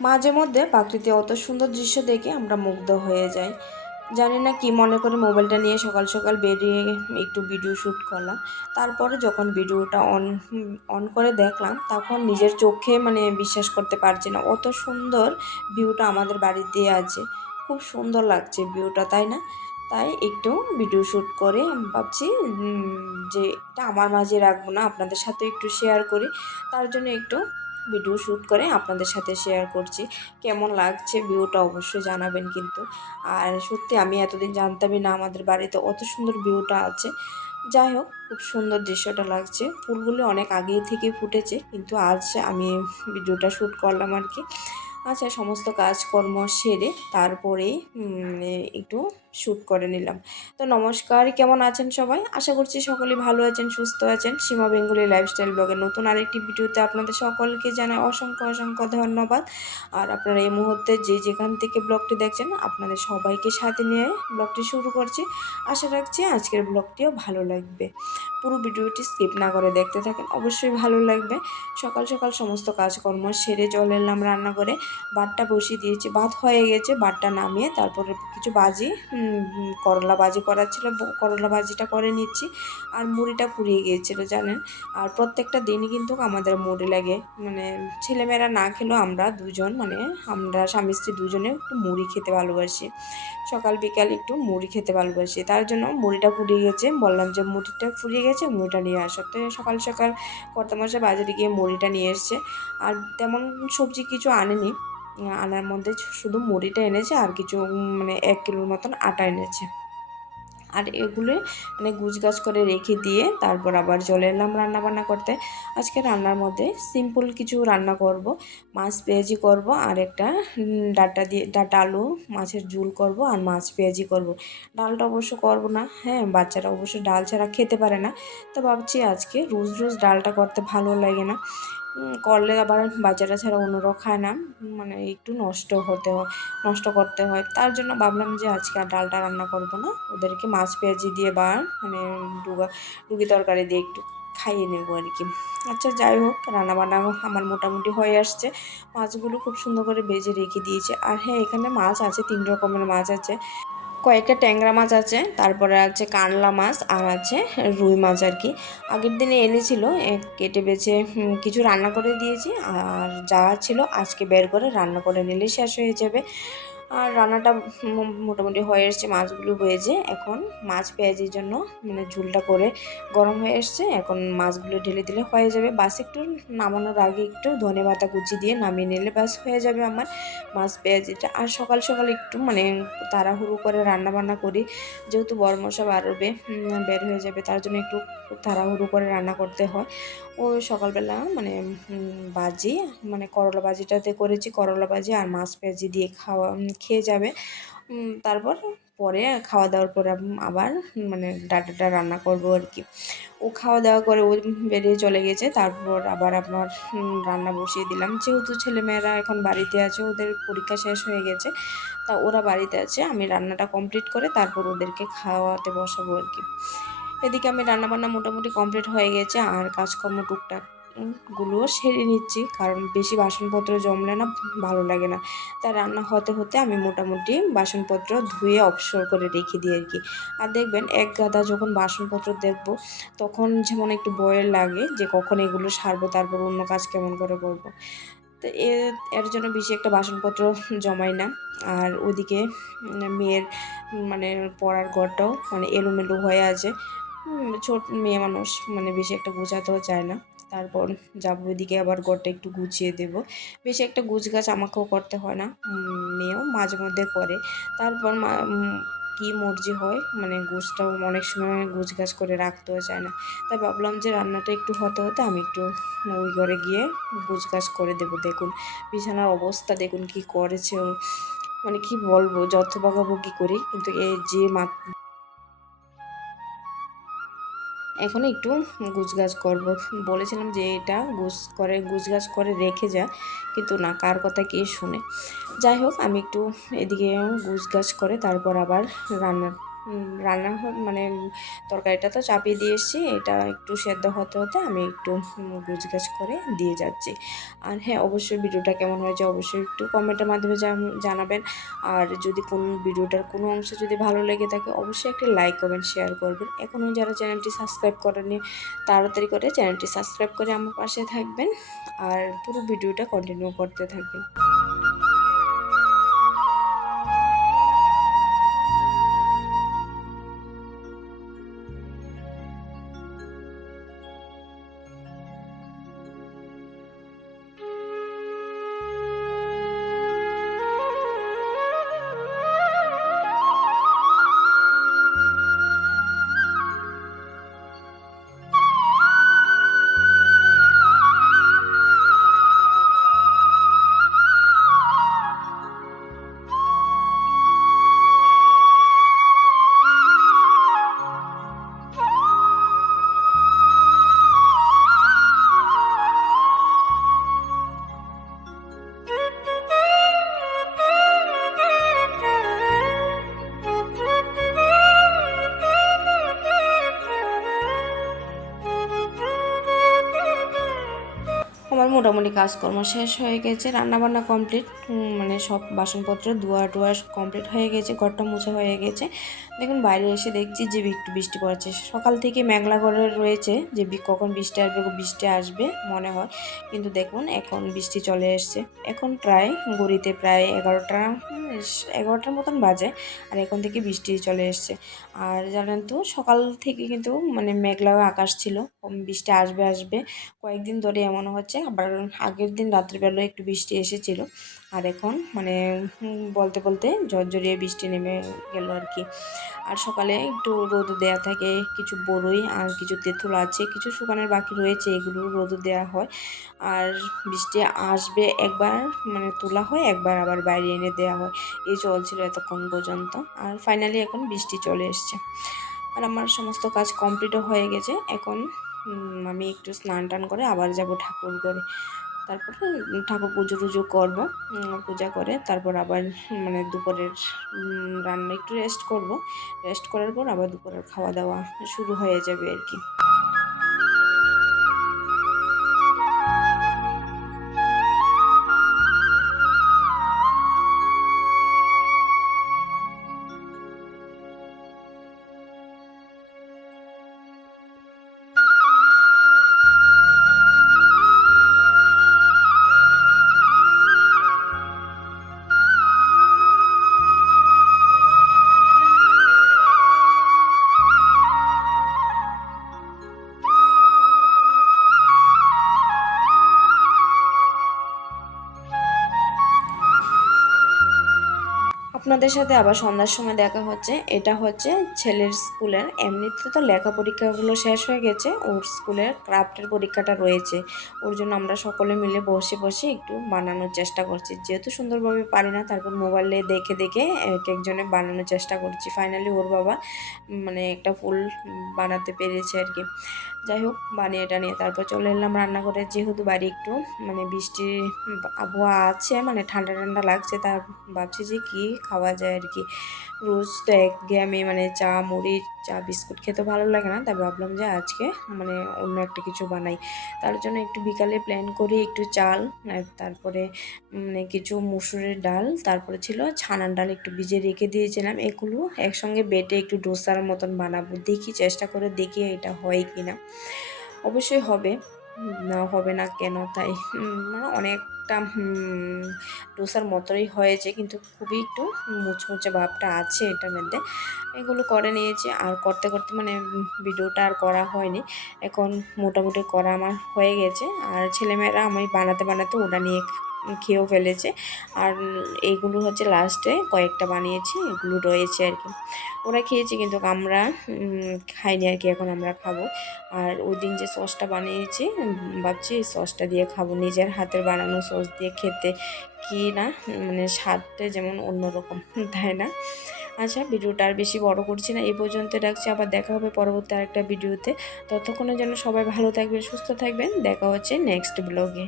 মাঝে মধ্যে প্রাকৃতিক অত সুন্দর দৃশ্য দেখে আমরা মুগ্ধ হয়ে যাই। জানি না কি মনে করে মোবাইলটা নিয়ে সকাল সকাল বেরিয়ে একটু ভিডিও শ্যুট করলাম। তারপরে যখন ভিডিওটা অন অন করে দেখলাম, তখন নিজের চোখে মানে বিশ্বাস করতে পারছি না। অত সুন্দর ভিউটা আমাদের বাড়িতে আছে। খুব সুন্দর লাগছে ভিউটা তাই না? তাই একটু ভিডিও শ্যুট করে আমি ভাবছি যে এটা আমার মাঝে রাখব না, আপনাদের সাথে একটু শেয়ার করি। তার জন্য একটু ভিডিও শ্যুট করে আপনাদের সাথে শেয়ার করছি। কেমন লাগছে ভিউটা অবশ্যই জানাবেন কিন্তু। আর সত্যি আমি এতদিন জানতামই না আমাদের বাড়িতে অত সুন্দর ভিউটা আছে। যাই হোক, খুব সুন্দর দৃশ্যটা লাগছে। ফুলগুলো অনেক আগেই থেকে ফুটেছে, কিন্তু আজ আমি ভিডিওটা শ্যুট করলাম আর কি। আচ্ছা সমস্ত কাজকর্ম সেরে তারপরে একটু শ্যুট করে নিলাম। তো নমস্কার, কেমন আছেন সবাই? আশা করছি সকলেই ভালো আছেন, সুস্থ আছেন। সীমা বেঙ্গলি লাইফস্টাইল ব্লগের নতুন আরেকটি ভিডিওতে আপনাদের সকলকে জানাই অসংখ্য অসংখ্য ধন্যবাদ। আর আপনারা এই মুহূর্তে যে যেখান থেকে ব্লগটি দেখছেন, আপনাদের সবাইকে সাথে নিয়ে ব্লগটি শুরু করছি। আশা রাখছি আজকের ব্লগটিও ভালো লাগবে। পুরো ভিডিওটি স্কিপ না করে দেখতে থাকেন, অবশ্যই ভালো লাগবে। সকাল সকাল সমস্ত কাজকর্ম সেরে চলে এলাম রান্না করে বাটটা বসিয়ে দিয়েছি, ভাত হয়ে গেছে বাটটা নামিয়ে তারপরে কিছু বাজি করলা বাজি করার ছিল, ব- করলা ভাজিটা করে নিচ্ছি আর মুড়িটা পুড়িয়ে গিয়েছিল, জানেন? আর প্রত্যেকটা দিনই কিন্তু আমাদের মুড়ি লাগে। মানে ছেলেমেয়েরা না খেলেও আমরা দুজন মানে আমরা স্বামী স্ত্রী দুজনে একটু মুড়ি খেতে ভালোবাসি। সকাল, বিকাল একটু মুড়ি খেতে ভালোবাসি। তার জন্য মুড়িটা পুড়িয়ে গেছে বললাম যে মুড়িটা ফুরিয়ে গেছে মুড়িটা নিয়ে আসো। তো সকাল সকাল কর্তামশাই বাজারে গিয়ে মুড়িটা নিয়ে এসছে। আর তেমন সবজি কিছু আনেনি। আনার মধ্যে শুধু মুড়িটা এনেছে আর কিছু মানে এক কিলোর মতন আটা এনেছে। আর এগুলো মানে গুছগাছ করে রেখে দিয়ে তারপর আবার চলে এলাম রান্না বান্না করতে। আজকে রান্নার মধ্যে সিম্পল কিছু রান্না করব। মাছ পেঁয়াজি করব আর একটা ডাটা দিয়ে, ডাটা আলু, মাছের ঝুল করব আর মাছ পেঁয়াজি করব। ডালটা অবশ্য করব না হ্যাঁ বাচ্চারা অবশ্য ডাল ছাড়া খেতে পারে না। তো ভাবছি আজকে রোজ রোজ ডালটা করতে ভালো লাগে না। করলে আবার বাচ্চারা ছাড়া অন্যরাও খায় না। মানে একটু নষ্ট হতে হয়, নষ্ট করতে হয়। তার জন্য ভাবলাম যে আজকে আর ডালটা রান্না করব না। ওদেরকে মাছ পেঁয়াজি দিয়ে বা মানে ডুগা, ডুগি তরকারি দিয়ে একটু খাইয়ে নেব আর কি। আচ্ছা যাই হোক, রান্নাবান্না আমার মোটামুটি হয়ে আসছে। মাছগুলো খুব সুন্দর করে ভেজে রেখে দিয়েছে। আর হ্যাঁ এখানে মাছ আছে, তিন রকমের মাছ আছে। কয়েকটা ট্যাংরা মাছ আছে, তারপরে আছে কানলা মাছ, আর আছে রুই মাছ আর কি। আগের দিনে এনেছিল কেটে বেছে কিছু রান্না করে দিয়েছি, আর যা ছিল আজকে বের করে রান্না করে নিলে শেষ হয়ে যাবে। আর রান্নাটা মোটামুটি হয়ে এসছে, মাছগুলো ভেজে এখন মাছ পেঁয়াজির জন্য মানে ঝুলটা করে গরম হয়ে এসছে। এখন মাছগুলো ঢেলে দিলে হয়ে যাবে। বাস একটু নামানোর আগে একটু ধনে পাতা কুচি দিয়ে নামিয়ে নিলে বাস হয়ে যাবে আমার মাছ পেঁয়াজিটা। আর সকাল সকাল একটু মানে তাড়াহুড়ো করে রান্না বান্না করি। যেহেতু বড় মশা বাড়বে বের হয়ে যাবে, তার জন্য একটু তাড়াহুড়ো করে রান্না করতে হয়। ওই সকালবেলা মানে বাজি মানে করলা বাজিটাতে করেছি। করলা বাজি আর মাছ পেঁয়াজি দিয়ে খাওয়া খেয়ে যাবে। তারপর পরে খাওয়া দাওয়ার পরে আবার মানে ডাটাটা রান্না করব আর কি। ও খাওয়া দাওয়া করে ও বেরিয়ে চলে গেছে তারপর আবার উম, রান্না বসিয়ে দিলাম। যেহেতু ছেলেমেয়েরা এখন বাড়িতে আছে ওদের পরীক্ষা শেষ হয়ে গেছে তা ওরা বাড়িতে আছে আমি রান্নাটা কমপ্লিট করে তারপর ওদেরকে খাওয়াতে বসাবো আর কি। এদিকে আমি রান্নাবান্না মোটামুটি কমপ্লিট হয়ে গেছে আর কাজকর্ম টুকটাক গুলোও সেরে নিচ্ছি, কারণ বেশি বাসনপত্র জমলে না ভালো লাগে না। তা রান্না হতে হতে আমি মোটামুটি বাসনপত্র ধুয়ে অবসর করে রেখে দিই আর কি আর দেখবেন, এক গাদা যখন বাসনপত্র দেখব, তখন যেমন একটু বয়ের লাগে যে কখন এগুলো সারবো, তারপর অন্য কাজ কেমন করে করব। তো এর জন্য বেশি একটা বাসনপত্র জমাই না। আর ওদিকে মেয়ের মানে পড়ার ঘরটাও মানে এলোমেলো হয়ে আছে। ছোট মেয়ে মানুষ মানে বেশি একটা গোছাতেও চায় না। তারপর যাব ওইদিকে আবার ঘরটা একটু গুছিয়ে দেবো। বেশি একটা গুছ গাছ আমাকেও করতে হয় না মেয়েও মাঝে মধ্যে করে। তারপর কি মর্জি হয় মানে গুছটাও অনেক সময় গুছ গাছ করে রাখতেও চায় না। তাই ভাবলাম যে রান্নাটা একটু হতে হতে আমি একটু ওই ঘরে গিয়ে গুছ গাছ করে দেবো। দেখুন বিছানার অবস্থা, দেখুন কি করেছে মানে কি বলব যত বকাবকি করি, কিন্তু এই যে এখন একটু গুছগাছ করব। বলেছিলাম যে এটা গুছ করে, গুছগাছ করে রেখে যা, কিন্তু না, কার কথা কে শুনে। যাই হোক, আমি একটু এদিকে গুছগাছ করে, তারপর আবার রান্নার রান্না মানে তরকারিটা তো চাপিয়ে দিয়ে এসেছি, এটা একটু সেদ্ধ হতে হতে আমি একটু গুছগাছ করে দিয়ে যাচ্ছি। আর হ্যাঁ অবশ্যই ভিডিওটা কেমন হয়েছে অবশ্যই একটু কমেন্টের মাধ্যমে জানাবেন। আর যদি কোন ভিডিওটার কোনো অংশ যদি ভালো লেগে থাকে, অবশ্যই একটি লাইক করবেন শেয়ার করবেন। এখনও যারা চ্যানেলটি সাবস্ক্রাইব করেনি তাড়াতাড়ি করে চ্যানেলটি সাবস্ক্রাইব করে আমার পাশে থাকবেন। আর পুরো ভিডিওটা কন্টিনিউ করতে থাকবেন। আমার মোটামুটি কাজকর্ম শেষ হয়ে গেছে, রান্নাবান্না কমপ্লিট মানে সব বাসনপত্র ধোয়া টোয়া কমপ্লিট হয়ে গেছে, ঘরটা মুছে হয়ে গেছে। দেখুন, বাইরে এসে দেখছি যে একটু বৃষ্টি পড়ছে। সকাল থেকে মেঘলা করে রয়েছে যে কখন বৃষ্টি আসবে বৃষ্টি আসবে মনে হয়। কিন্তু দেখুন, এখন বৃষ্টি চলে এসছে। এখন প্রায় গড়িতে প্রায় এগারোটা এগারোটার মতন বাজে আর এখন থেকে বৃষ্টি চলে এসছে। আর জানেন তো, সকাল থেকে কিন্তু মানে মেঘলা আকাশ ছিল। বৃষ্টি আসবে আসবে। কয়েকদিন ধরে এমন হচ্ছে আবার আগের দিন রাত্রিবেলা একটু বৃষ্টি এসেছিল। আর এখন মানে বলতে বলতে ঝরঝরিয়ে বৃষ্টি নেমে গেল আর কি। আর সকালে একটু রোদ দেয়া থাকে, কিছু বড়ই আর কিছু তেঁতুল আছে, কিছু শুকানোর বাকি রয়েছে, এগুলো রোদ দেওয়া হয়। আর বৃষ্টি আসবে একবার মানে তোলা হয়, একবার আবার বাইরে এনে দেওয়া হয়। এই চলছিল এতক্ষণ পর্যন্ত। আর ফাইনালি এখন বৃষ্টি চলে এসছে। আর আমার সমস্ত কাজ কমপ্লিটও হয়ে গেছে। এখন আমি একটু স্নান টান করে আবার যাব ঠাকুর করে তারপরে ঠাকুর পুজো টুজো করব। পূজা করে তারপর আবার মানে দুপুরের রান্না একটু রেস্ট করব। রেস্ট করার পর আবার দুপুরের খাওয়া দাওয়া শুরু হয়ে যাবে আর কি। আপনাদের সাথে আবার সন্ধ্যার সময় দেখা হচ্ছে। এটা হচ্ছে ছেলের স্কুলের। এমনিতে তো লেখা পরীক্ষাগুলো শেষ হয়ে গেছে। ওর স্কুলের ক্রাফটের পরীক্ষাটা রয়েছে। ওর জন্য আমরা সকলে মিলে বসে বসে একটু বানানোর চেষ্টা করছি। যেহেতু সুন্দরভাবে পারি না, তারপর মোবাইলে দেখে দেখে এক একজনে বানানোর চেষ্টা করছি। ফাইনালি ওর বাবা মানে একটা ফুল বানাতে পেরেছে আর কি। যাই হোক, বানিয়ে এটা নিয়ে তারপর চলে এলাম রান্নাঘরে। যেহেতু বাড়ি একটু মানে বৃষ্টির আবহাওয়া আছে মানে ঠান্ডা ঠান্ডা লাগছে তার ভাবছি যে কী খাওয়া যায় আর কি। রোজ তো একঘেয়েমি মানে চা মুড়ি চা, বিস্কুট খেতে ভালো লাগে না। তাই ভাবলাম যে আজকে মানে অন্য একটা কিছু বানাই। তার জন্য একটু বিকালে প্ল্যান করি একটু চাল তারপরে মানে কিছু মুসুরের ডাল, তারপরে ছিল ছানার ডাল একটু ভিজে রেখে দিয়েছিলাম। এগুলো একসঙ্গে বেটে একটু ডোসার মতন বানাবো। দেখি চেষ্টা করে দেখি এটা হয় কি না অবশ্যই হবে। না, হবে না কেন তাই? মানে অনেকটা ডোসার মতোই হয়েছে, কিন্তু খুবই একটু মুচমুচে ভাবটা আছে এটার মধ্যে। এগুলো করে নিয়েছি, আর করতে করতে মানে ভিডিওটা আর করা হয়নি। এখন মোটামুটি করা আমার হয়ে গেছে, আর ছেলেমেয়েরা আমি বানাতে বানাতে ওটা নিয়ে খেয়েও ফেলেছে। আর এইগুলো হচ্ছে লাস্টে কয়েকটা বানিয়েছি, এগুলো রয়েছে আর কি। ওরা খেয়েছে কিন্তু আমরা খাইনি আর কি, এখন আমরা খাব। আর ওই দিন যে সসটা বানিয়েছি ভাবছি সসটা দিয়ে খাব। নিজের হাতের বানানো সস দিয়ে খেতে কি না মানে স্বাদটা যেমন অন্যরকম, তাই না? আচ্ছা ভিডিওটা আর বেশি বড় করছি না এই পর্যন্ত রাখছি। আবার দেখা হবে পরবর্তী আরেকটা ভিডিওতে। ততক্ষণের জন্য সবাই ভালো থাকবেন, সুস্থ থাকবেন। দেখা হচ্ছে নেক্সট ব্লগে